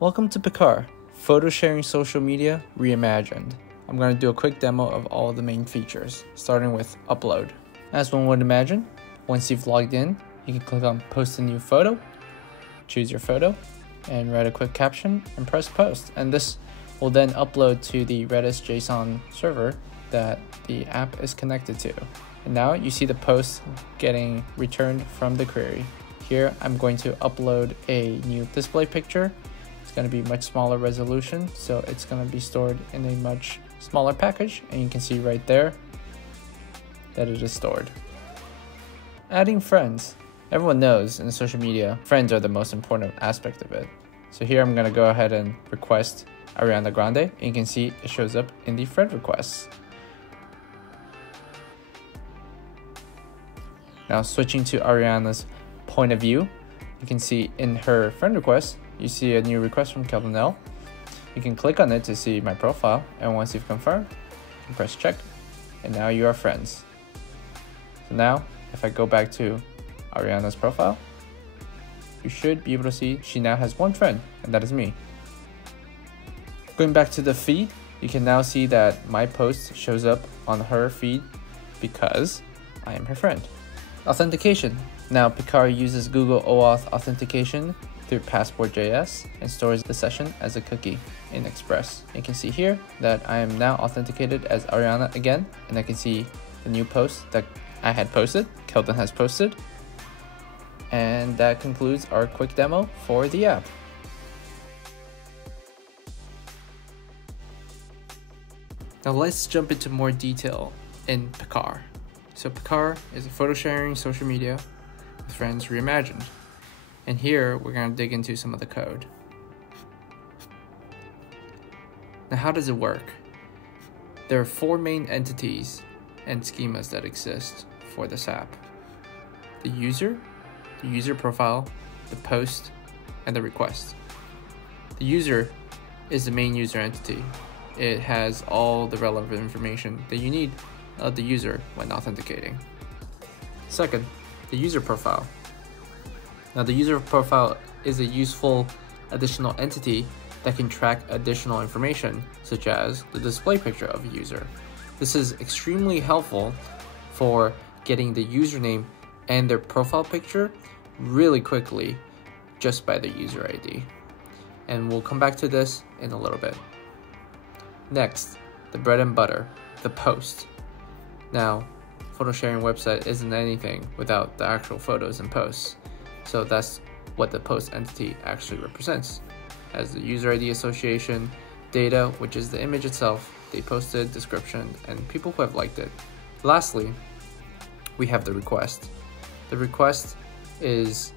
Welcome to Picar, photo sharing social media reimagined. I'm going to do a quick demo of all the main features, starting with upload. As one would imagine, once you've logged in, you can click on post a new photo, choose your photo, and write a quick caption and press post. And this will then upload to the Redis JSON server that the app is connected to. And now you see the post getting returned from the query. Here I'm going to upload a new display picture. It's going to be much smaller resolution, so it's going to be stored in a much smaller package, and you can see right there that it is stored. Adding friends. Everyone knows in social media, friends are the most important aspect of it. So here I'm going to go ahead and request Ariana Grande, and you can see it shows up in the friend requests. Now switching to Ariana's point of view, you can see in her friend request, you see a new request from Kelvin L. You can click on it to see my profile, and once you've confirmed, you can press check, and now you are friends. So now, if I go back to Ariana's profile, you should be able to see she now has one friend, and that is me. Going back to the feed, you can now see that my post shows up on her feed because I am her friend. Authentication. Now Picar uses Google OAuth authentication through Passport.js and stores the session as a cookie in Express. You can see here that I am now authenticated as Ariana again, and I can see the new post that I had posted, Kelvin has posted. And that concludes our quick demo for the app. Now let's jump into more detail in Picar. So Picar is a photo sharing social media with friends reimagined. And here we're going to dig into some of the code. Now how does it work? There are four main entities and schemas that exist for this app. The user profile, the post, and the request. The user is the main user entity. It has all the relevant information that you need of the user when authenticating. Second, the user profile. Now the user profile is a useful additional entity that can track additional information, such as the display picture of a user. This is extremely helpful for getting the username and their profile picture really quickly just by the user ID. And we'll come back to this in a little bit. Next, the bread and butter, the post. Now, photo sharing website isn't anything without the actual photos and posts. So that's what the post entity actually represents, as the user ID association, data, which is the image itself, they posted, description, and people who have liked it. Lastly, we have the request. The request is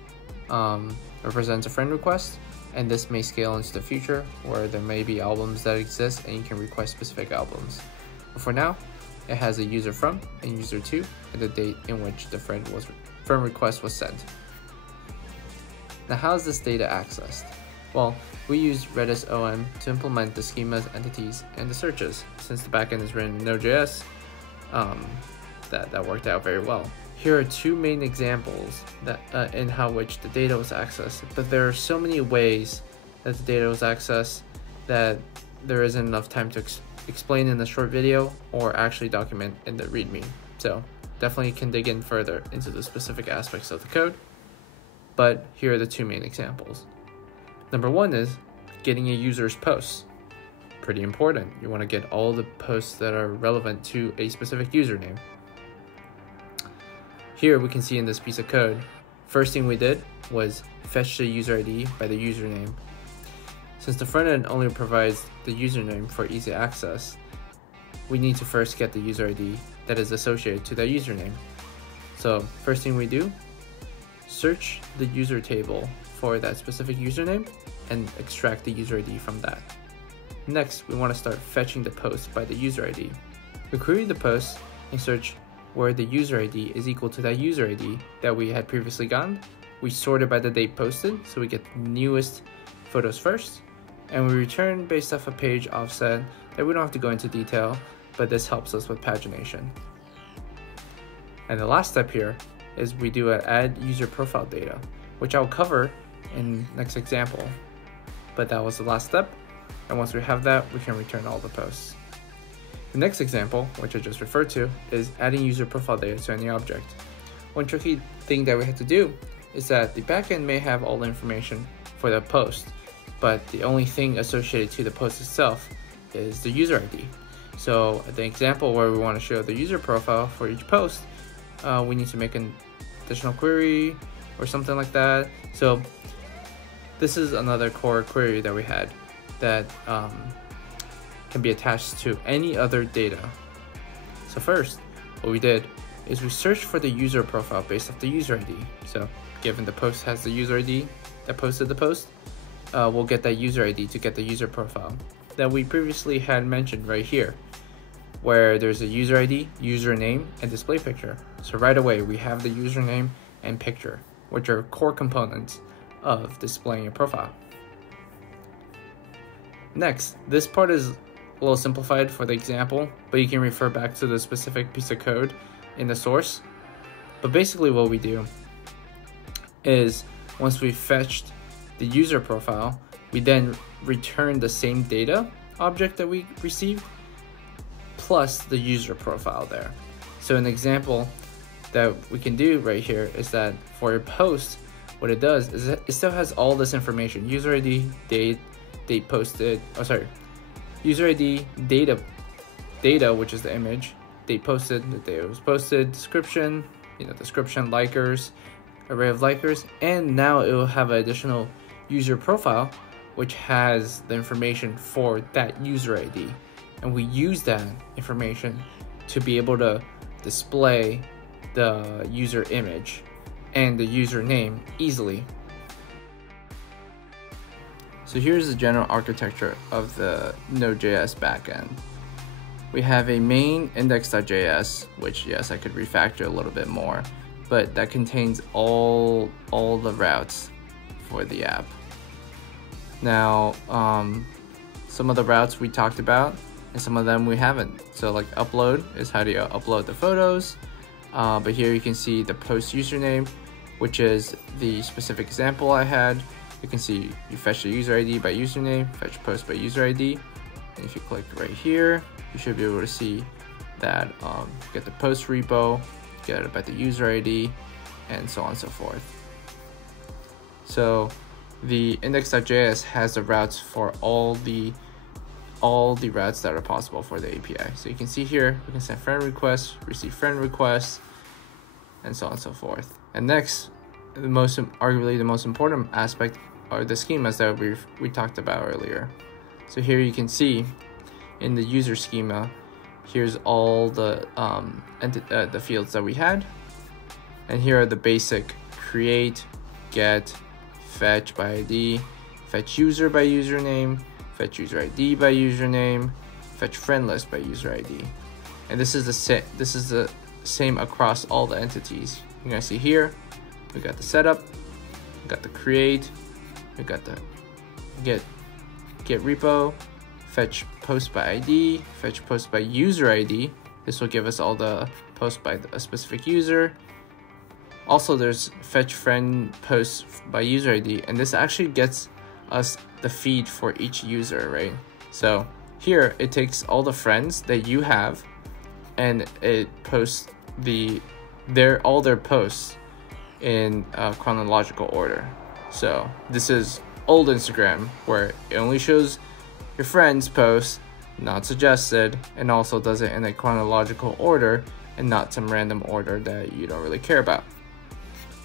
represents a friend request, and this may scale into the future where there may be albums that exist and you can request specific albums. But for now, it has a user from and user to and the date in which the friend request was sent. Now how is this data accessed? Well, we use Redis OM to implement the schemas, entities, and the searches. Since the backend is written in Node.js, that worked out very well. Here are two main examples that in how which the data was accessed, but there are so many ways that the data was accessed that there isn't enough time to explain in a short video or actually document in the README. So definitely can dig in further into the specific aspects of the code, but here are the two main examples. Number one is getting a user's posts. Pretty important. You want to get all the posts that are relevant to a specific username. Here we can see in this piece of code, first thing we did was fetch the user ID by the username. Since the front end only provides the username for easy access, we need to first get the user ID that is associated to that username. So first thing we do, search the user table for that specific username and extract the user ID from that. Next, we want to start fetching the post by the user ID. We query the post and search where the user ID is equal to that user ID that we had previously gotten. We sort it by the date posted, so we get the newest photos first, and we return based off a page offset that we don't have to go into detail, but this helps us with pagination. And the last step here is we do an add user profile data, which I'll cover in next example. but that was the last step. And once we have that, we can return all the posts. The next example, which I just referred to, is adding user profile data to any object. One tricky thing that we have to do is that the backend may have all the information for the post, but the only thing associated to the post itself is the user ID. So the example where we want to show the user profile for each post, we need to make an additional query or something like that. So this is another core query that we had that can be attached to any other data. So first, what we did is we searched for the user profile based off the user ID. So given the post has the user ID that posted the post, we'll get that user ID to get the user profile that we previously had mentioned right here, where there's a user ID, username, and display picture. So right away, we have the username and picture, which are core components of displaying a profile. Next, this part is a little simplified for the example, but you can refer back to the specific piece of code in the source. But basically what we do is once we've fetched the user profile, we then return the same data object that we received plus the user profile there. So an example that we can do right here is that for a post, what it does is it still has all this information: user ID, date posted, user ID, data, which is the image, date posted, the date it was posted, description, description, likers, array of likers, and now it will have an additional user profile, which has the information for that user ID. And we use that information to be able to display the user image and the username easily. So here's the general architecture of the Node.js backend. We have a main index.js, which yes, I could refactor a little bit more, but that contains all the routes for the app. Now, some of the routes we talked about, and some of them we haven't. So like upload is how do you upload the photos, but here you can see the post username, which is the specific example I had. You can see you fetch the user ID by username, fetch post by user ID, and if you click right here, you should be able to see that get the post repo, get it by the user ID, and so on and so forth. So the index.js has the routes for all the routes that are possible for the API. So you can see here, we can send friend requests, receive friend requests, and so on and so forth. And next, arguably the most important aspect are the schemas that we talked about earlier. So here you can see in the user schema, here's all the fields that we had, and here are the basic create, get, fetch by ID, fetch user by username, fetch user ID by username, fetch friend list by user ID. And this is the same across all the entities. You're gonna see here, we got the setup, we got the create, we got the get repo, fetch post by ID, fetch post by user ID. This will give us all the posts by a specific user. Also, there's fetch friend post by user ID, and this actually gets us the feed for each user, right? So here it takes all the friends that you have, and it posts all their posts in chronological order. So this is old Instagram, where it only shows your friends' posts, not suggested, and also does it in a chronological order and not some random order that you don't really care about.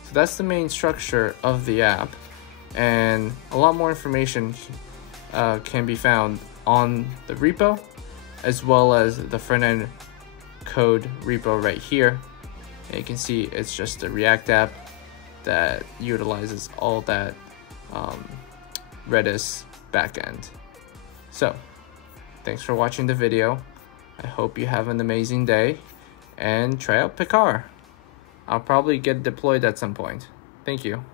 So that's the main structure of the app, and a lot more information can be found on the repo, as well as the front-end code repo right here. And you can see it's just a React app that utilizes all that Redis backend. So, thanks for watching the video. I hope you have an amazing day, and try out Picar. I'll probably get deployed at some point. Thank you.